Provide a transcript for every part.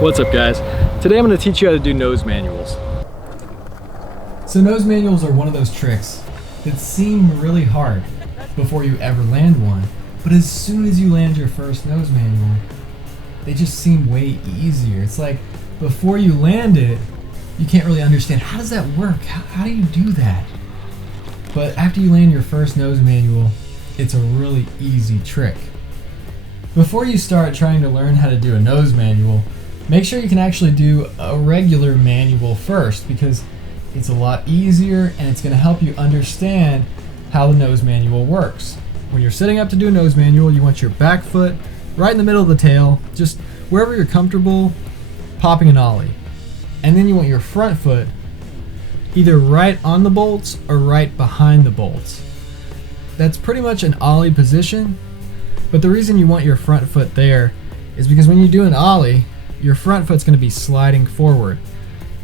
What's up, guys? Today I'm going to teach you how to do nose manuals. So nose manuals are one of those tricks that seem really hard before you ever land one, but as soon as you land your first nose manual, they just seem way easier. It's like before you land it, you can't really understand, how does that work? How do you do that? But after you land your first nose manual, it's a really easy trick. Before you start trying to learn how to do a nose manual, make sure you can actually do a regular manual first, because it's a lot easier and it's going to help you understand how the nose manual works. When you're setting up to do a nose manual, you want your back foot right in the middle of the tail, just wherever you're comfortable, popping an ollie. And then you want your front foot either right on the bolts or right behind the bolts. That's pretty much an ollie position, but the reason you want your front foot there is because when you do an ollie, your front foot's going to be sliding forward,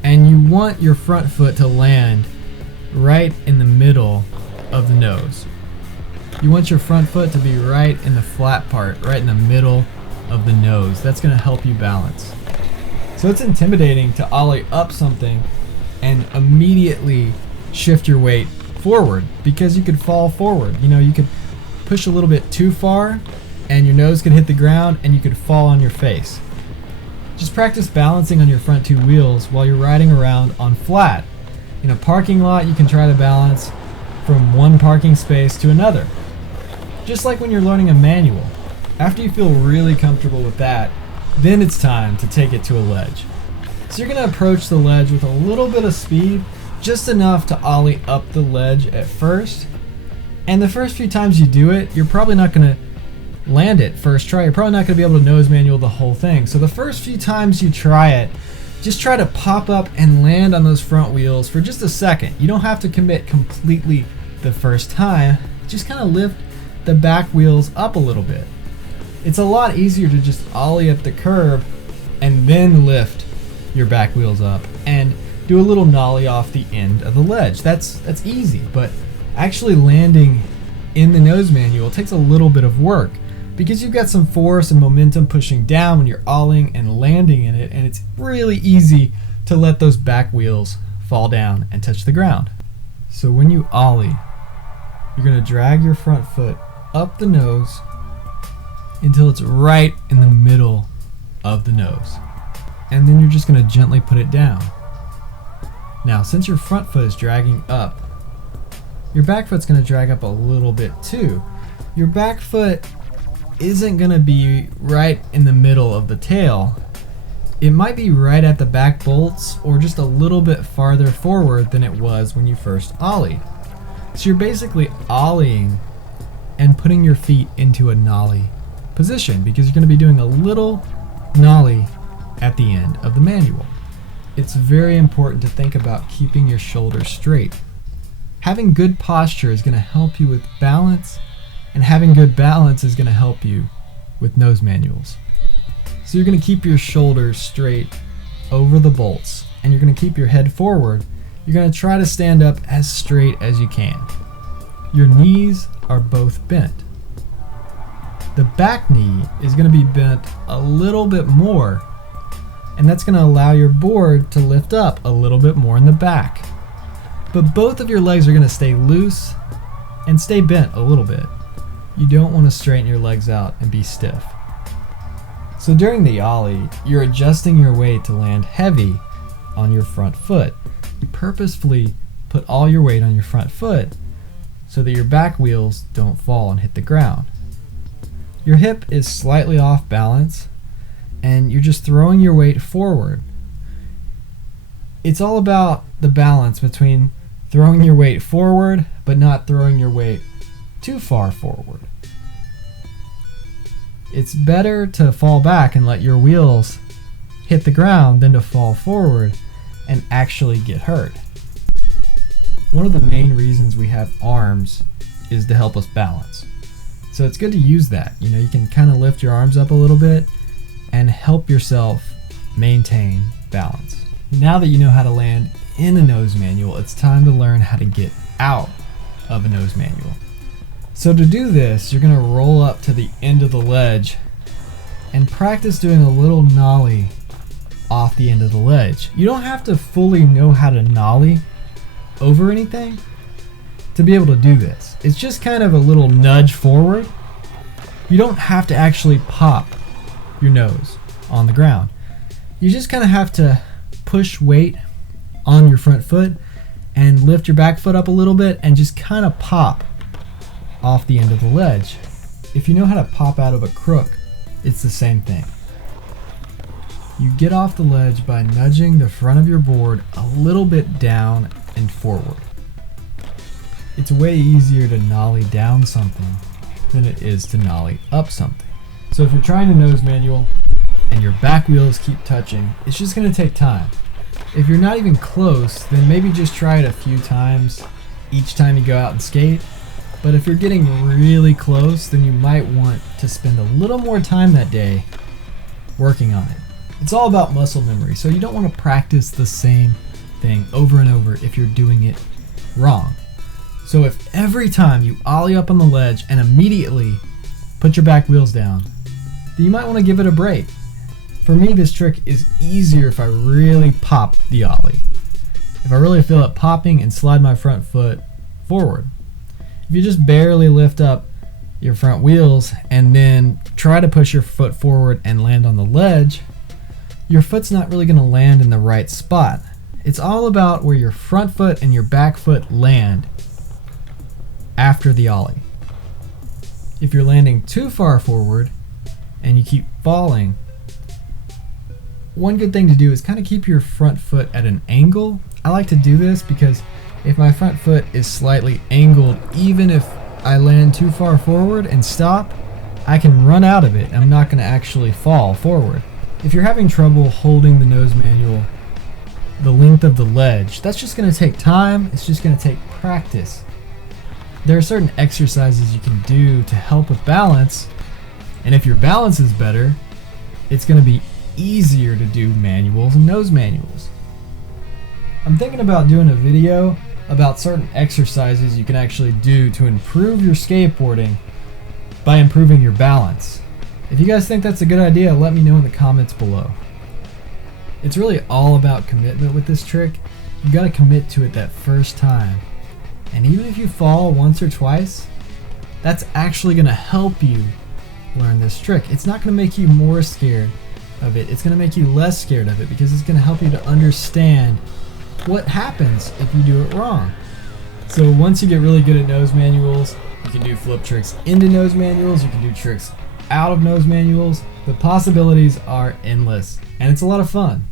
and you want your front foot to land right in the middle of the nose. You want your front foot to be right in the flat part, right in the middle of the nose. That's going to help you balance. So it's intimidating to ollie up something and immediately shift your weight forward, because you could fall forward. You could push a little bit too far and your nose could hit the ground and you could fall on your face. Just practice balancing on your front two wheels while you're riding around on flat. In a parking lot, you can try to balance from one parking space to another. Just like when you're learning a manual. After you feel really comfortable with that, then it's time to take it to a ledge. So you're going to approach the ledge with a little bit of speed, just enough to ollie up the ledge at first. And the first few times you do it, you're probably not going to land it first try. You're probably not going to be able to nose manual the whole thing. So the first few times you try it, just try to pop up and land on those front wheels for just a second. You don't have to commit completely the first time. Just kind of lift the back wheels up a little bit. It's a lot easier to just ollie up the curb and then lift your back wheels up and do a little nollie off the end of the ledge. That's easy, but actually landing in the nose manual takes a little bit of work, because you've got some force and momentum pushing down when you're ollieing and landing in it, and it's really easy to let those back wheels fall down and touch the ground. So when you ollie, you're going to drag your front foot up the nose until it's right in the middle of the nose. And then you're just going to gently put it down. Now, since your front foot is dragging up, your back foot's going to drag up a little bit too. Your back foot isn't going to be right in the middle of the tail. It might be right at the back bolts or just a little bit farther forward than it was when you first ollied. So you're basically ollieing and putting your feet into a nollie position, because you're going to be doing a little nollie at the end of the manual. It's very important to think about keeping your shoulders straight. Having good posture is going to help you with balance, and having good balance is going to help you with nose manuals. So you're going to keep your shoulders straight over the bolts, and you're going to keep your head forward. You're going to try to stand up as straight as you can. Your knees are both bent. The back knee is going to be bent a little bit more, and that's going to allow your board to lift up a little bit more in the back. But both of your legs are going to stay loose and stay bent a little bit. You don't want to straighten your legs out and be stiff. So during the ollie, you're adjusting your weight to land heavy on your front foot. You purposefully put all your weight on your front foot so that your back wheels don't fall and hit the ground. Your hip is slightly off balance, and you're just throwing your weight forward. It's all about the balance between throwing your weight forward but not throwing your weight too far forward. It's better to fall back and let your wheels hit the ground than to fall forward and actually get hurt. One of the main reasons we have arms is to help us balance. So it's good to use that. You can kind of lift your arms up a little bit and help yourself maintain balance. Now that you know how to land in a nose manual, it's time to learn how to get out of a nose manual. So to do this, you're going to roll up to the end of the ledge and practice doing a little nollie off the end of the ledge. You don't have to fully know how to nollie over anything to be able to do this. It's just kind of a little nudge forward. You don't have to actually pop your nose on the ground. You just kind of have to push weight on your front foot and lift your back foot up a little bit and just kind of pop off the end of the ledge. If you know how to pop out of a crook, it's the same thing. You get off the ledge by nudging the front of your board a little bit down and forward. It's way easier to nollie down something than it is to nollie up something. So if you're trying to nose manual and your back wheels keep touching, it's just going to take time. If you're not even close, then maybe just try it a few times each time you go out and skate. But if you're getting really close, then you might want to spend a little more time that day working on it. It's all about muscle memory, so you don't want to practice the same thing over and over if you're doing it wrong. So if every time you ollie up on the ledge and immediately put your back wheels down, then you might want to give it a break. For me, this trick is easier if I really pop the ollie. If I really feel it popping and slide my front foot forward. If you just barely lift up your front wheels and then try to push your foot forward and land on the ledge, your foot's not really going to land in the right spot. It's all about where your front foot and your back foot land after the ollie. If you're landing too far forward and you keep falling, one good thing to do is kind of keep your front foot at an angle. I like to do this because if my front foot is slightly angled, even if I land too far forward and stop, I can run out of it. I'm not going to actually fall forward. If you're having trouble holding the nose manual the length of the ledge, that's just going to take time. It's just going to take practice. There are certain exercises you can do to help with balance, and if your balance is better, it's going to be easier to do manuals and nose manuals. I'm thinking about doing a video about certain exercises you can actually do to improve your skateboarding by improving your balance. If you guys think that's a good idea, let me know in the comments below. It's really all about commitment with this trick. You gotta commit to it that first time. And even if you fall once or twice, that's actually gonna help you learn this trick. It's not gonna make you more scared of it. It's gonna make you less scared of it because it's gonna help you to understand what happens if you do it wrong. So once you get really good at nose manuals, you can do flip tricks into nose manuals, you can do tricks out of nose manuals. The possibilities are endless, and it's a lot of fun.